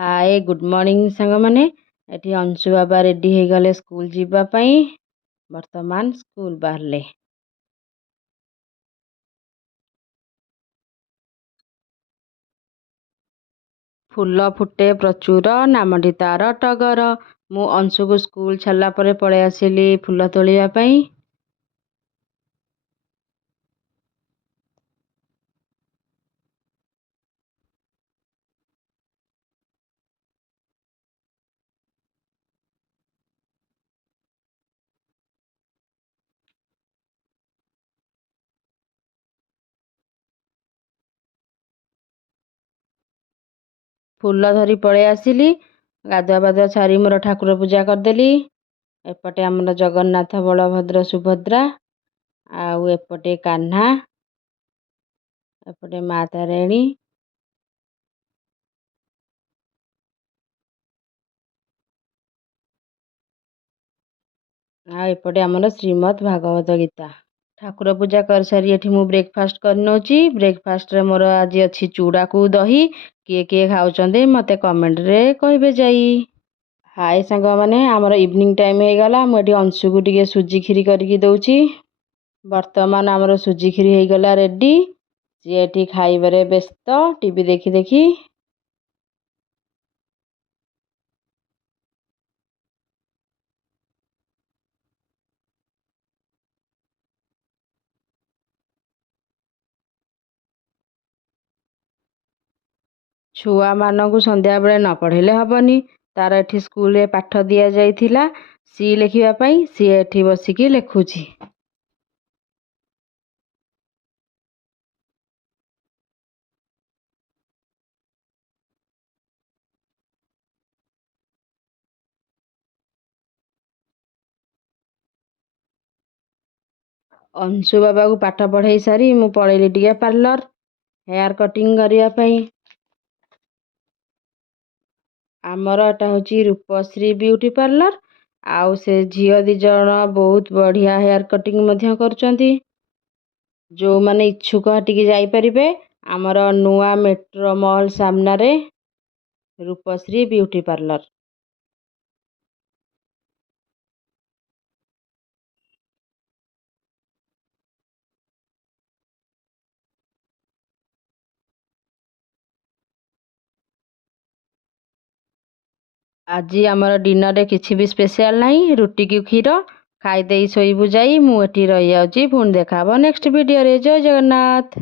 Hi good morning सांग माने एठी अंशु बाबा रेडी हो गले स्कूल जीवा पई। वर्तमान स्कूल बाहरले। फूल फुटे प्रचुर नामटी तार टगर। मु अंशु को स्कूल छाड़ला परे पळे आसिली फूल तोलिया पई। फूल धरी पळे आसिली गाधुआ पाधुआ छारी मोर ठाकुर पूजा करदेली। एपटे आमर जगन्नाथ बलभद्र सुभद्रा आउ एपटे कान्हा एपटे माँ तारिणी आ एपटे आमर श्रीमद् भागवत गीता। ठाकुर पूजा कर सारी एठी मु ब्रेकफास्ट करनोची। ब्रेकफास्ट रे मोर आज अच्छी चूड़ा को दही किए किए खाउचंदे मते कमेंट रे कहबे जाई। हाय सांग माने आमर इवनिंग टाइम हो गला। मु एठी अंशु को टिके सुजी खीरी करके दउची। वर्तमान आमर सुजी खीरी हो गला रेडी। जे एठी खाइबरे व्यस्त टीवी देखी देखी। छुआ मानू संध्या बेले न पढ़ेले हबनी। तार एठी स्कूल रे पाठ दिया जाइथिला सी लेखिबा पई। सी एठी बसिकी लेखुची। अंशु बाबा को पाठ पढ़ाई सारी मु पळेली टिके पार्लर हेयर कटिंग करिया पई। आमर एटा होची रूपश्री ब्यूटी पार्लर। आउ से झियो दी जण बहुत बढ़िया हेयर कटिंग मध्य करचंती। जो माने इच्छुक हटिकी जाई परिबे। आमर नुआ मेट्रो मॉल सामना रे रूपश्री ब्यूटी पार्लर। आज आमर डिनर रे किछि भी स्पेशल नहीं। रुटी की खीर खाई देई सोईबु जाई। मु एठी रही जाउची। पुणी देखा हबो नेक्स्ट वीडियो रे। जय जगन्नाथ।